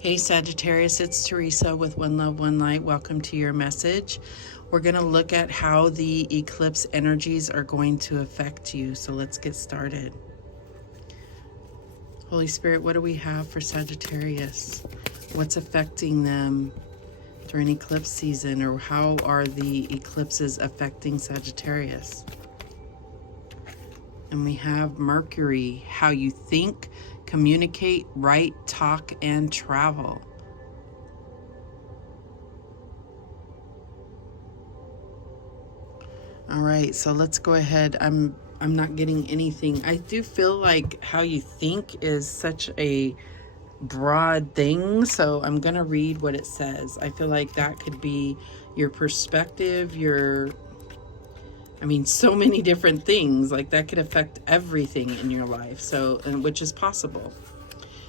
Hey Sagittarius, it's Teresa with One Love, One Light. Welcome to your message. We're going to look at how the eclipse energies are going to affect you. So let's get started. Holy Spirit, what do we have for Sagittarius? What's affecting them during eclipse season, or how are the eclipses affecting Sagittarius? And we have Mercury, how you think, communicate, write, talk, and travel. All right, so let's go ahead. I'm not getting anything. I do feel like how you think is such a broad thing, so I'm going to read what it says. I feel like that could be your perspective, so many different things. Like that could affect everything in your life, so, and which is possible.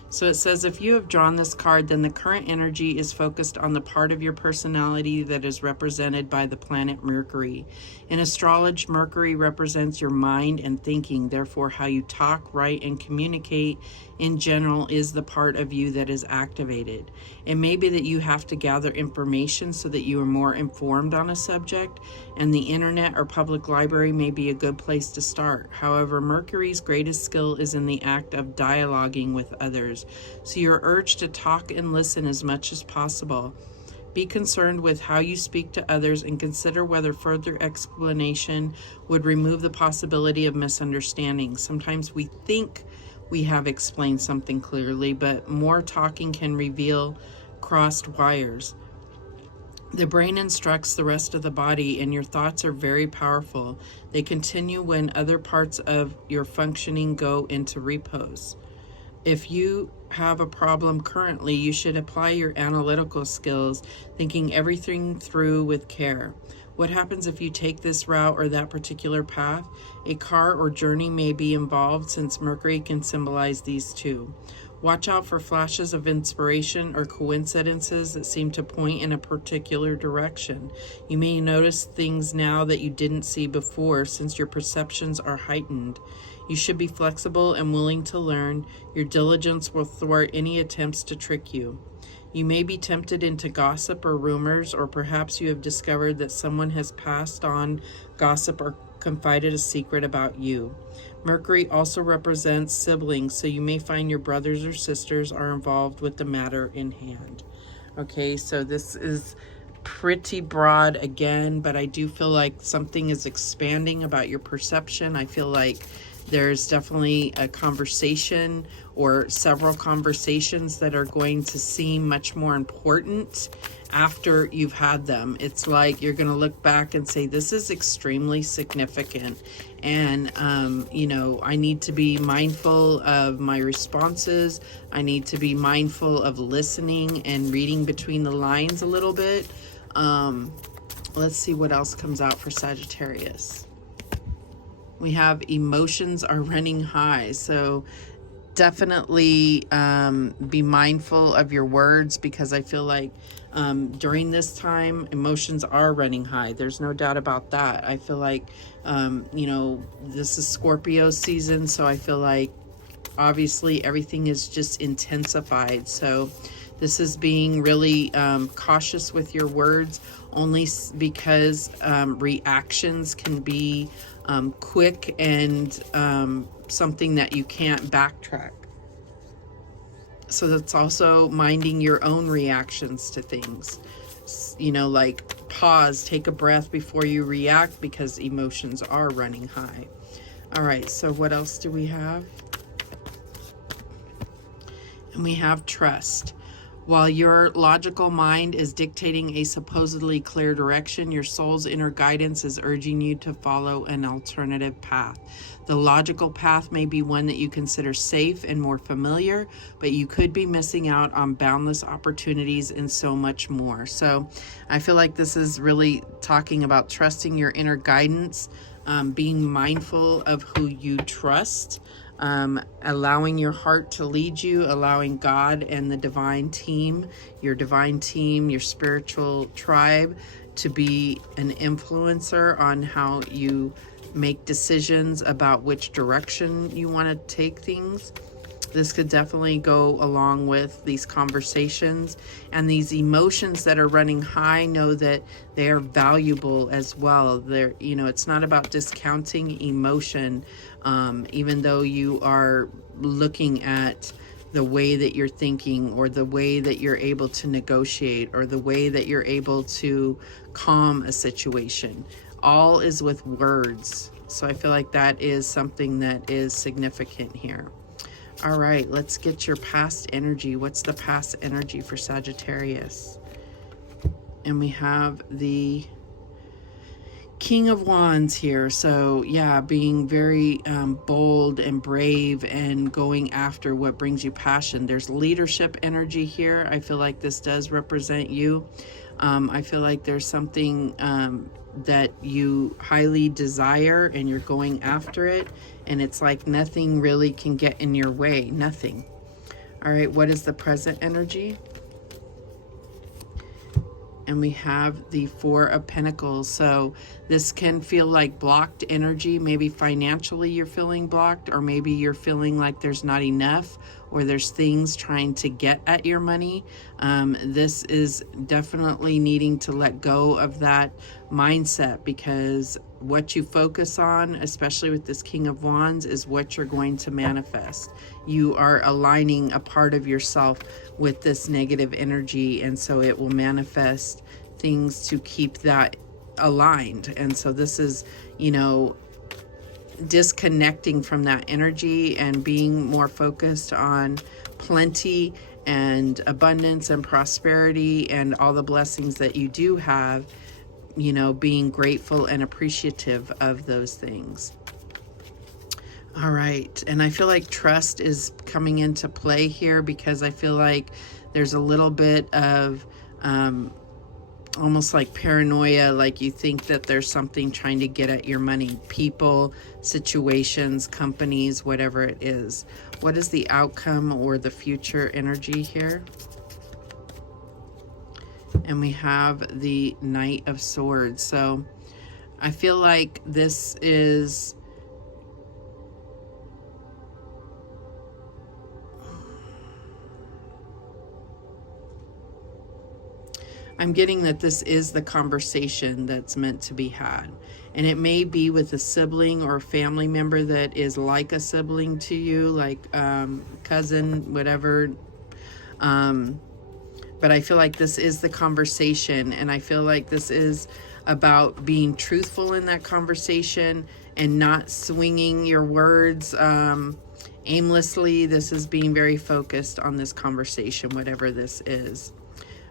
So it says, if you have drawn this card, then the current energy is focused on the part of your personality that is represented by the planet Mercury. In astrology, Mercury represents your mind and thinking. Therefore, how you talk, write, and communicate in general is the part of you that is activated. It may be that you have to gather information so that you are more informed on a subject, and the internet or public library may be a good place to start. However, Mercury's greatest skill is in the act of dialoguing with others. So you're urged to talk and listen as much as possible. Be concerned with how you speak to others and consider whether further explanation would remove the possibility of misunderstanding. Sometimes we think we have explained something clearly, but more talking can reveal crossed wires. The brain instructs the rest of the body, and your thoughts are very powerful. They continue when other parts of your functioning go into repose. If you have a problem currently, you should apply your analytical skills, thinking everything through with care. What happens if you take this route or that particular path? A car or journey may be involved, since Mercury can symbolize these two. Watch out for flashes of inspiration or coincidences that seem to point in a particular direction. You may notice things now that you didn't see before, since your perceptions are heightened. You should be flexible and willing to learn. Your diligence will thwart any attempts to trick you. You may be tempted into gossip or rumors, or perhaps you have discovered that someone has passed on gossip or confided a secret about you. Mercury also represents siblings, so you may find your brothers or sisters are involved with the matter in hand. Okay, so this is pretty broad again, but I do feel like something is expanding about your perception. I feel like there's definitely a conversation or several conversations that are going to seem much more important after you've had them. It's like you're going to look back and say, this is extremely significant. And, I need to be mindful of my responses. I need to be mindful of listening and reading between the lines a little bit. Let's see what else comes out for Sagittarius. We have emotions are running high. So definitely be mindful of your words, because I feel like during this time, emotions are running high. There's no doubt about that. I feel like, this is Scorpio season. So I feel like obviously everything is just intensified. So this is being really cautious with your words, only because reactions can be quick and something that you can't backtrack. So that's also minding your own reactions to things. Like pause, take a breath before you react, because emotions are running high. All right, so what else do we have? And we have trust. While your logical mind is dictating a supposedly clear direction, your soul's inner guidance is urging you to follow an alternative path. The logical path may be one that you consider safe and more familiar, but you could be missing out on boundless opportunities and so much more. So I feel like this is really talking about trusting your inner guidance, being mindful of who you trust, allowing your heart to lead you, allowing God and the divine team, your spiritual tribe, to be an influencer on how you make decisions about which direction you want to take things. This could definitely go along with these conversations, and these emotions that are running high, know that they are valuable as well. They're, you know, it's not about discounting emotion, even though you are looking at the way that you're thinking, or the way that you're able to negotiate, or the way that you're able to calm a situation. All is with words. So I feel like that is something that is significant here. All right, let's get your past energy. What's the past energy for Sagittarius? And we have the King of Wands here. So yeah, being very bold and brave and going after what brings you passion. There's leadership energy here. I feel like this does represent you. I feel like there's something that you highly desire and you're going after it, and it's like nothing really can get in your way. Nothing. All right, what is the present energy? And we have the Four of Pentacles. So this can feel like blocked energy. Maybe financially you're feeling blocked, or maybe you're feeling like there's not enough, or there's things trying to get at your money. This is definitely needing to let go of that mindset, because what you focus on, especially with this King of Wands, is what you're going to manifest. You are aligning a part of yourself with this negative energy, and so it will manifest things to keep that aligned. And so this is, you know, disconnecting from that energy and being more focused on plenty and abundance and prosperity and all the blessings that you do have, you know, being grateful and appreciative of those things. All right, and I feel like trust is coming into play here, because I feel like there's a little bit of almost like paranoia, like you think that there's something trying to get at your money. People, situations, companies, whatever it is. What is the outcome or the future energy here? And we have the Knight of Swords. So I feel like this is... I'm getting that this is the conversation that's meant to be had. And it may be with a sibling or a family member that is like a sibling to you, like cousin, whatever. But I feel like this is the conversation, and I feel like this is about being truthful in that conversation and not swinging your words aimlessly. This is being very focused on this conversation, whatever this is.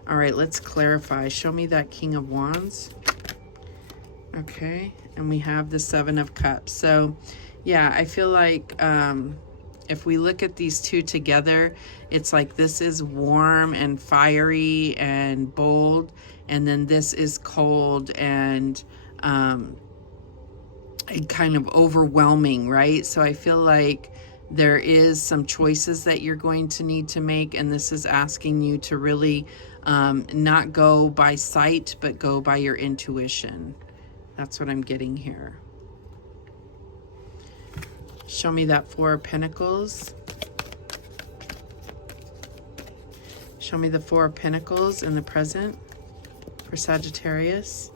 All right, let's clarify. Show me that King of Wands. Okay, and we have the Seven of Cups. So, yeah, I feel like if we look at these two together, it's like this is warm and fiery and bold, and then this is cold and kind of overwhelming, right? So I feel like there is some choices that you're going to need to make, and this is asking you to really not go by sight, but go by your intuition. That's what I'm getting here. Show me that Four of Pentacles. Show me the Four of Pentacles in the present for Sagittarius.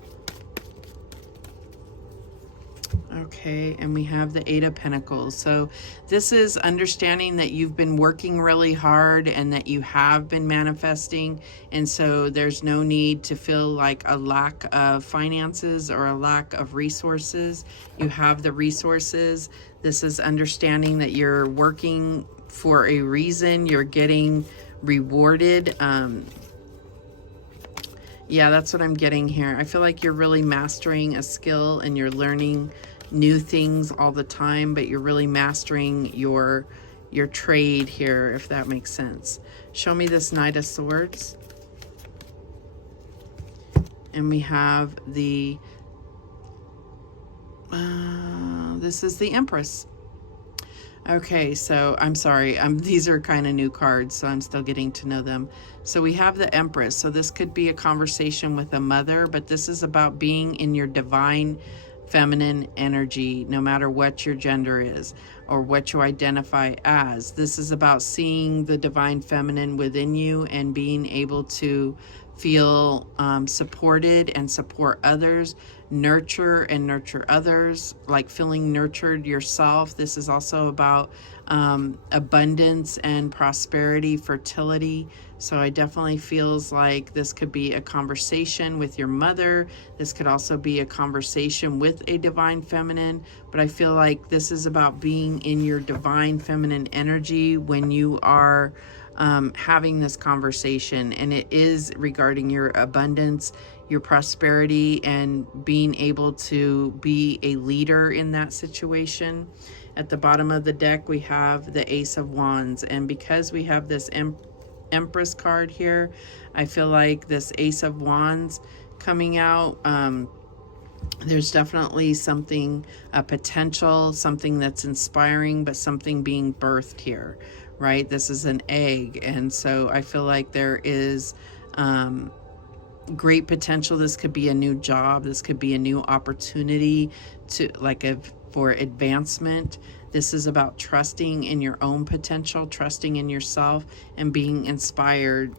Okay, and we have the Eight of Pentacles. So this is understanding that you've been working really hard and that you have been manifesting, and so there's no need to feel like a lack of finances or a lack of resources. You have the resources. This is understanding that you're working for a reason. You're getting rewarded. Yeah, that's what I'm getting here. I feel like you're really mastering a skill and you're learning new things all the time, but you're really mastering your trade here, if that makes sense. Show me this Knight of Swords. And we have the this is the Empress. Okay, so I'm sorry, these are kind of new cards, so I'm still getting to know them. So we have the Empress. So this could be a conversation with a mother, but this is about being in your divine feminine energy, no matter what your gender is. or what you identify as. This is about seeing the divine feminine within you and being able to feel supported and support others, nurture and nurture others, like feeling nurtured yourself. This is also about abundance and prosperity, fertility. So I definitely feels like this could be a conversation with your mother. This could also be a conversation with a divine feminine, but I feel like this is about being in your divine feminine energy when you are having this conversation, and it is regarding your abundance, your prosperity, and being able to be a leader in that situation. At the bottom of the deck, we have the Ace of Wands, and because we have this Empress card here, I feel like this Ace of Wands coming out, there's definitely something, a potential, something that's inspiring, but something being birthed here, right? This is an egg, and so I feel like there is great potential. This could be a new job. This could be a new opportunity to for advancement. This is about trusting in your own potential, trusting in yourself, and being inspired